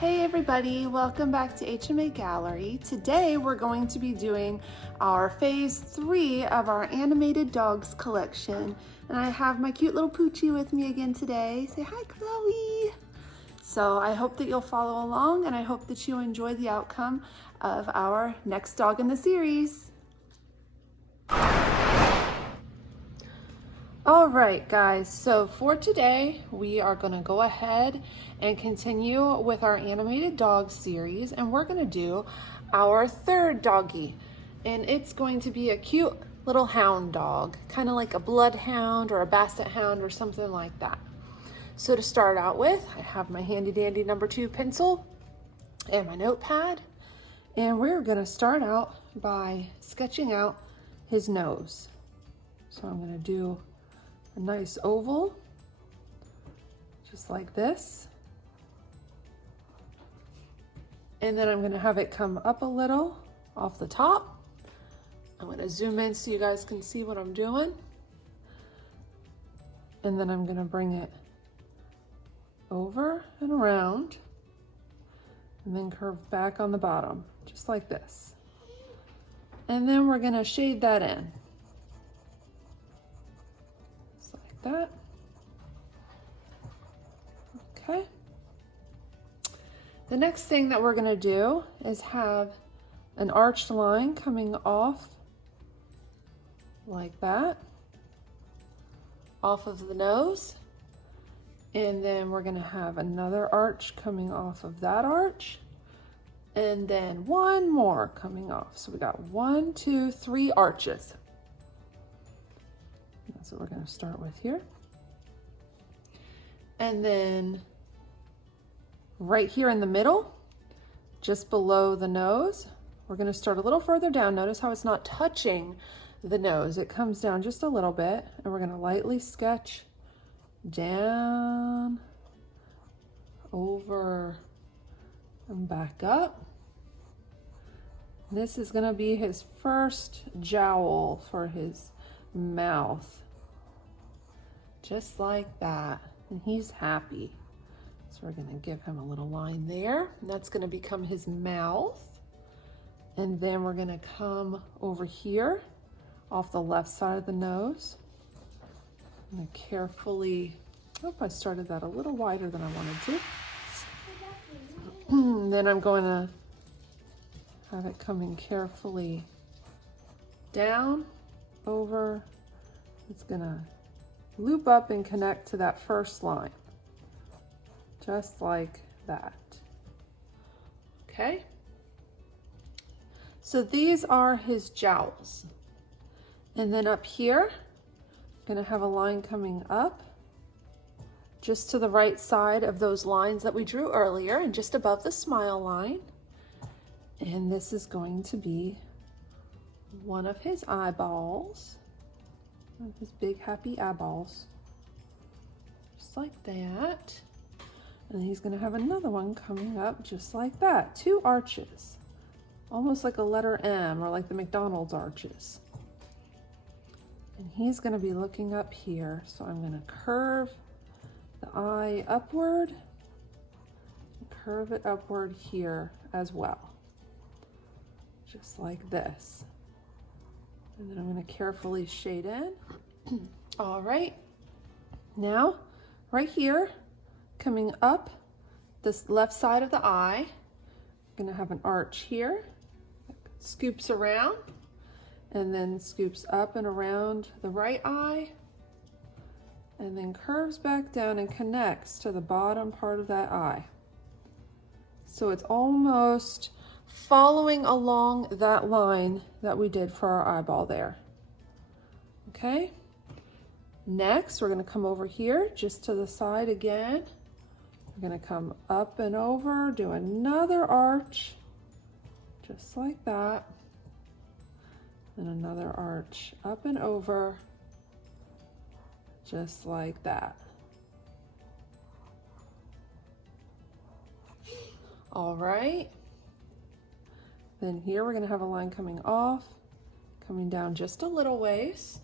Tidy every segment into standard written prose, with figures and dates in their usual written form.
Hey everybody, welcome back to HMA Gallery. Today we're going to be doing our phase 3 of our animated dogs collection. And I have my cute little Poochie with me again today. Say hi, Chloe. So I hope that you'll follow along and I hope that you enjoy the outcome of our next dog in the series. All right, guys, so for today, we are gonna go ahead and continue with our animated dog series, and we're gonna do our third doggy. And it's going to be a cute little hound dog, kind of like a bloodhound or a basset hound or something like that. So to start out with, I have my handy dandy number 2 pencil and my notepad, and we're gonna start out by sketching out his nose. So I'm gonna do a nice oval, just like this. And then I'm gonna have it come up a little off the top. I'm gonna zoom in so you guys can see what I'm doing. And then I'm gonna bring it over and around and then curve back on the bottom, just like this. And then we're gonna shade that in. That. Okay. The next thing that we're going to do is have an arched line coming off like that, off of the nose. And then we're going to have another arch coming off of that arch. And then one more coming off. So we got 1, 2, 3 arches. That's what we're going to start with here. And then right here in the middle, just below the nose, we're going to start a little further down. Notice how it's not touching the nose. It comes down just a little bit, and we're going to lightly sketch down, over, and back up. This is going to be his first jowl for his mouth. Just like that, and he's happy. So we're gonna give him a little line there, and that's gonna become his mouth. And then we're gonna come over here off the left side of the nose. I'm gonna carefully, I started that a little wider than I wanted to. Then I'm going to have it coming carefully down, over. It's gonna loop up and connect to that first line, just like that. Okay, so these are his jowls. And then up here, I'm gonna have a line coming up just to the right side of those lines that we drew earlier and just above the smile line. And this is going to be one of his eyeballs. His big happy eyeballs, just like that. And he's going to have another one coming up just like that. 2 arches, almost like a letter M or like the McDonald's arches. And he's going to be looking up here, so I'm going to curve the eye upward and curve it upward here as well, just like this. And then I'm going to carefully shade in. All right, now right here, coming up this left side of the eye, I'm going to have an arch here, scoops around, and then scoops up and around the right eye, and then curves back down and connects to the bottom part of that eye. So it's almost following along that line that we did for our eyeball there. Okay, next we're going to come over here just to the side again. We're going to come up and over, do another arch just like that, and another arch up and over just like that. All right. Then here we're going to have a line coming off, coming down just a little ways.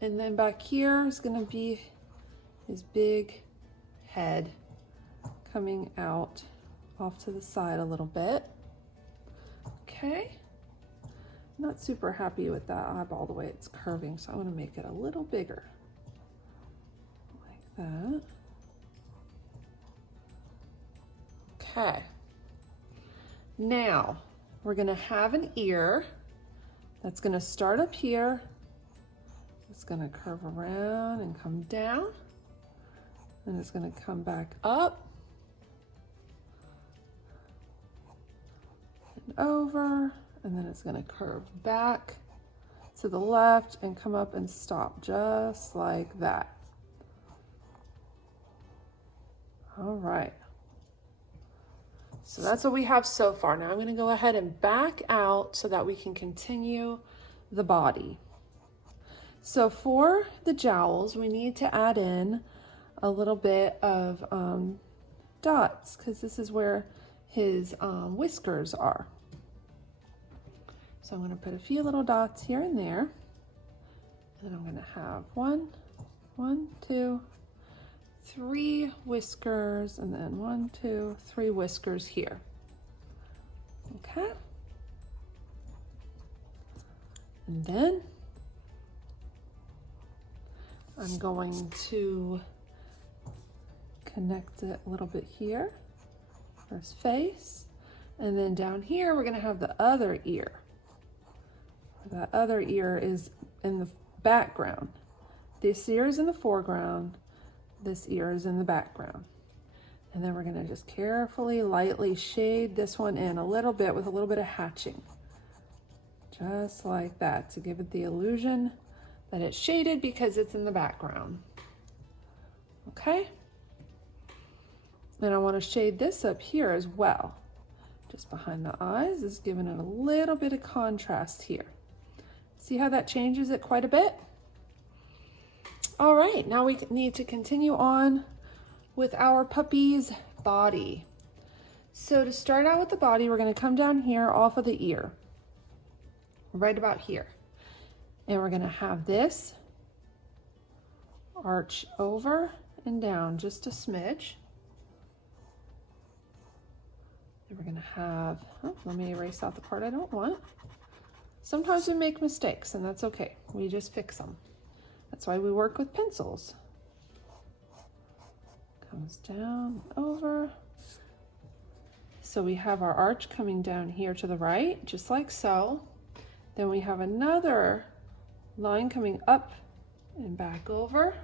And then back here is going to be his big head coming out off to the side a little bit. Okay. Not super happy with that eyeball the way it's curving, so I want to make it a little bigger. Like that. Okay. Now, we're going to have an ear that's going to start up here. It's going to curve around and come down. And it's going to come back up and over. And then it's going to curve back to the left and come up and stop just like that. All right. So that's what we have so far. Now I'm going to go ahead and back out so that we can continue the body. So for the jowls, we need to add in a little bit of dots, because this is where his whiskers are. So I'm going to put a few little dots here and there. And I'm going to have 1, 2, 3 whiskers, and then 1, 2, 3 whiskers here. Okay. And then I'm going to connect it a little bit here for his face. And then down here, we're going to have the other ear. That other ear is in the background. This ear is in the foreground. This ear is in the background. And then we're going to just carefully, lightly shade this one in a little bit with a little bit of hatching. Just like that, to give it the illusion that it's shaded because it's in the background. Okay? And I want to shade this up here as well. Just behind the eyes is giving it a little bit of contrast here. See how that changes it quite a bit? All right, now we need to continue on with our puppy's body. So to start out with the body, we're going to come down here off of the ear, right about here. And we're going to have this arch over and down just a smidge. Then we're going to have, let me erase out the part I don't want. Sometimes we make mistakes, and that's okay. We just fix them. That's why we work with pencils. Comes down, over. So we have our arch coming down here to the right, just like so. Then we have another line coming up and back over.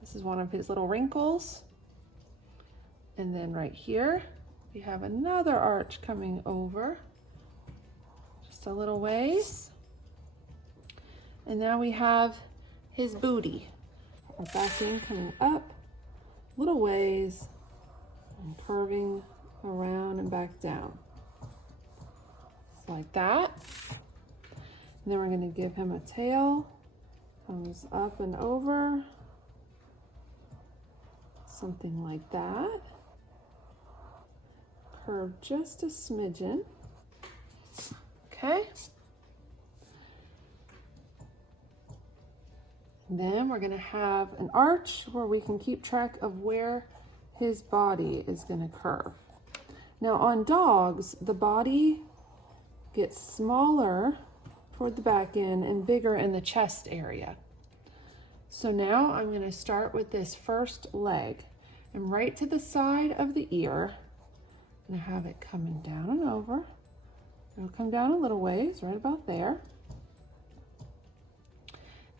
This is one of his little wrinkles. And then right here, we have another arch coming over. Just a little ways. And now we have his booty. Our backing coming up, little ways, and curving around and back down. Just like that. And then we're going to give him a tail. Comes up and over. Something like that. Curve just a smidgen. Okay. And then we're going to have an arch where we can keep track of where his body is going to curve. Now on dogs, the body gets smaller toward the back end and bigger in the chest area. So now I'm going to start with this first leg, and right to the side of the ear, I'm going to have it coming down and over. It'll come down a little ways, right about there.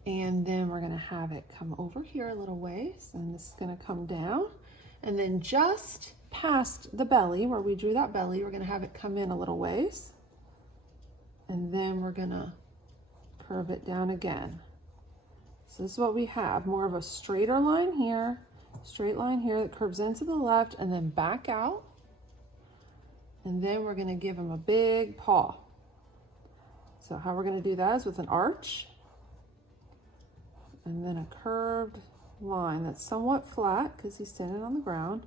And then we're going to have it come over here a little ways, and this is going to come down. And then just past the belly, where we drew that belly, we're going to have it come in a little ways. And then we're going to curve it down again. So this is what we have, more of a straighter line here, straight line here that curves into the left and then back out. And then we're going to give him a big paw. So how we're going to do that is with an arch and then a curved line that's somewhat flat because he's standing on the ground,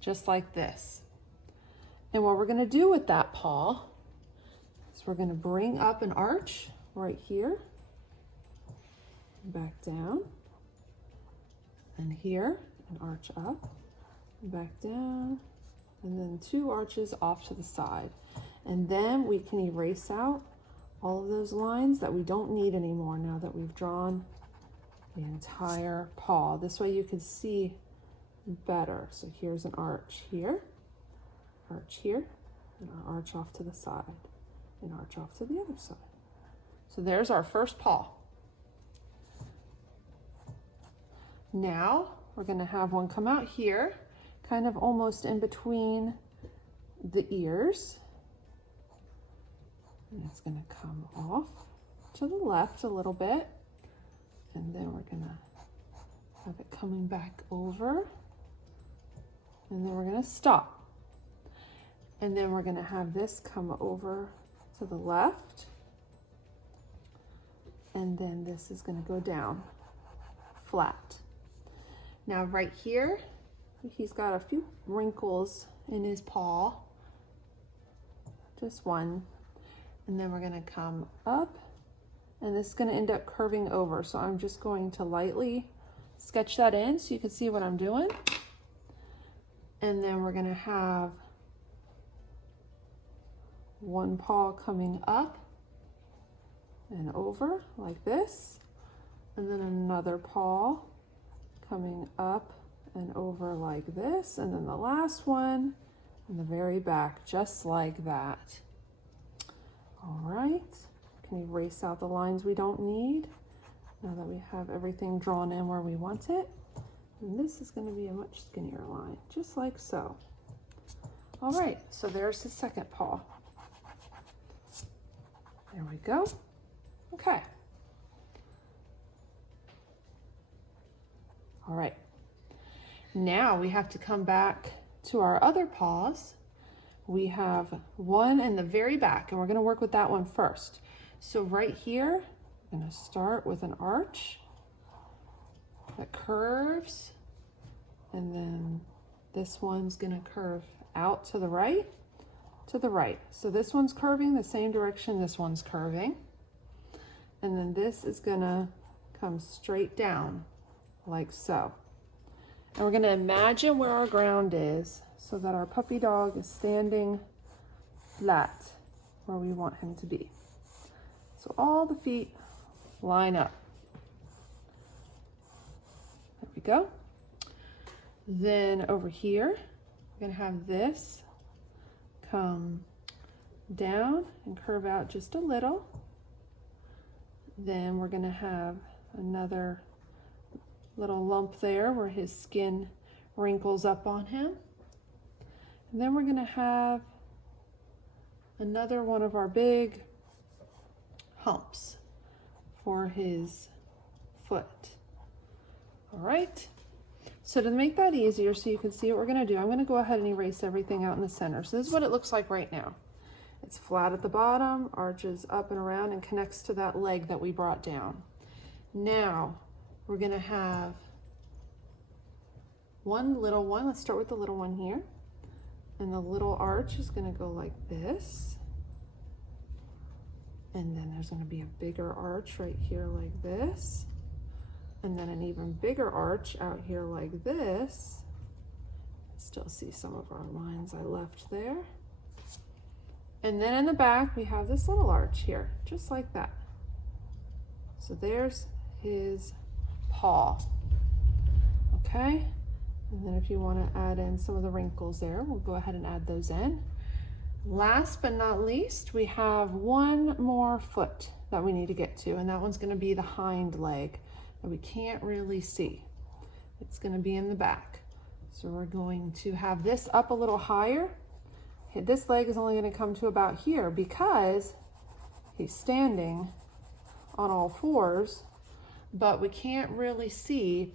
just like this. And what we're going to do with that paw is we're going to bring up an arch right here, back down, and here, an arch up, back down, and then 2 arches off to the side. And then we can erase out all of those lines that we don't need anymore now that we've drawn the entire paw. This way you can see better. So here's an arch here, and our arch off to the side, and arch off to the other side. So there's our first paw. Now we're going to have one come out here, kind of almost in between the ears. And it's going to come off to the left a little bit. And then we're going to have it coming back over. And then we're going to stop. And then we're going to have this come over to the left. And then this is going to go down flat. Now right here, he's got a few wrinkles in his paw, just one. And then we're going to come up, and this is going to end up curving over. So I'm just going to lightly sketch that in so you can see what I'm doing. And then we're going to have one paw coming up and over like this, and then another paw coming up and over like this, and then the last one in the very back, just like that. All right, can erase out the lines we don't need now that we have everything drawn in where we want it. And this is going to be a much skinnier line, just like so. All right, so there's the second paw. There we go. Okay. All right, now we have to come back to our other paws. We have one in the very back, and we're going to work with that one first. So right here, I'm going to start with an arch that curves, and then this one's going to curve out to the right, So this one's curving the same direction this one's curving, and then this is going to come straight down like so. And we're going to imagine where our ground is so that our puppy dog is standing flat where we want him to be. So all the feet line up. There we go. Then over here, we're going to have this come down and curve out just a little. Then we're going to have another little lump there where his skin wrinkles up on him. And then we're going to have another one of our big humps for his foot. All right. So to make that easier so you can see what we're going to do, I'm going to go ahead and erase everything out in the center. So this is what it looks like right now. It's flat at the bottom, arches up and around, and connects to that leg that we brought down. Now we're going to have one little one. Let's start with the little one here. And the little arch is going to go like this. And then there's going to be a bigger arch right here like this. And then an even bigger arch out here like this. Still see some of our lines I left there. And then in the back, we have this little arch here, just like that. So there's his paw. Okay. And then if you want to add in some of the wrinkles there, we'll go ahead and add those in. Last but not least, we have one more foot that we need to get to, and that one's going to be the hind leg that we can't really see. It's going to be in the back. So we're going to have this up a little higher. This leg is only going to come to about here because he's standing on all fours, but we can't really see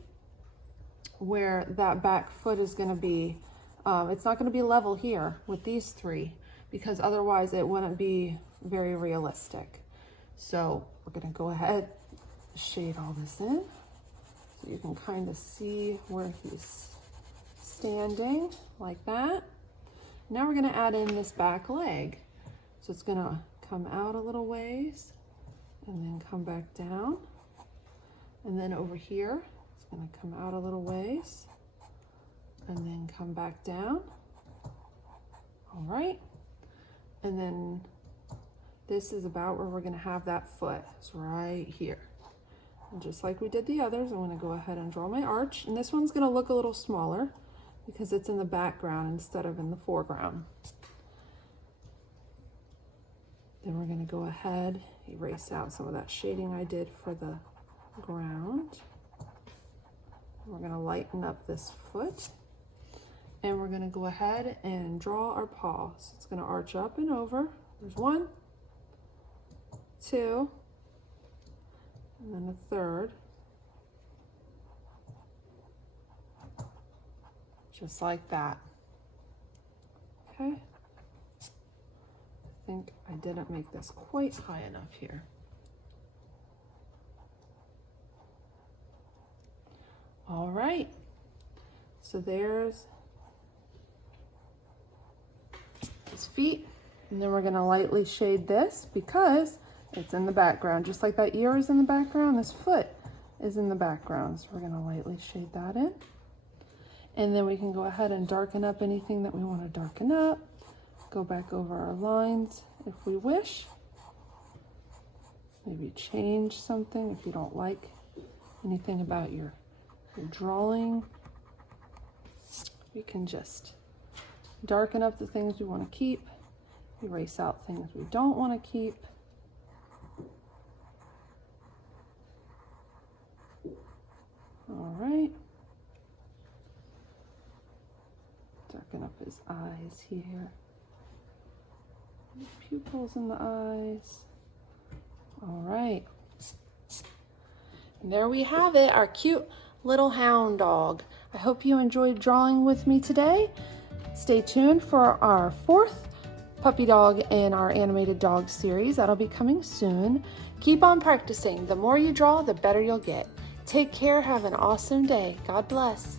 where that back foot is going to be. It's not going to be level here with these three because otherwise it wouldn't be very realistic. So we're going to go ahead, shade all this in so you can kind of see where he's standing like that. Now we're going to add in this back leg. So it's going to come out a little ways and then come back down. And then over here, it's going to come out a little ways and then come back down. All right, and then this is about where we're going to have that foot. It's right here. And just like we did the others, I'm going to go ahead and draw my arch. And this one's going to look a little smaller because it's in the background instead of in the foreground. Then we're going to go ahead, erase out some of that shading I did for the ground. We're going to lighten up this foot. And we're going to go ahead and draw our paw. So it's going to arch up and over. There's 1, 2, and then a third. Just like that. Okay. I think I didn't make this quite high enough here. All right. So there's his feet. And then we're going to lightly shade this because it's in the background. Just like that ear is in the background, this foot is in the background. So we're going to lightly shade that in. And then we can go ahead and darken up anything that we want to darken up. Go back over our lines if we wish. Maybe change something if you don't like anything about your drawing. We can just darken up the things we want to keep. Erase out things we don't want to keep. All right. Darken up his eyes here. Pupils in the eyes. All right. And there we have it, our cute little hound dog. I hope you enjoyed drawing with me today. Stay tuned for our 4th puppy dog in our animated dog series. That'll be coming soon. Keep on practicing. The more you draw, the better you'll get. Take care. Have an awesome day. God bless.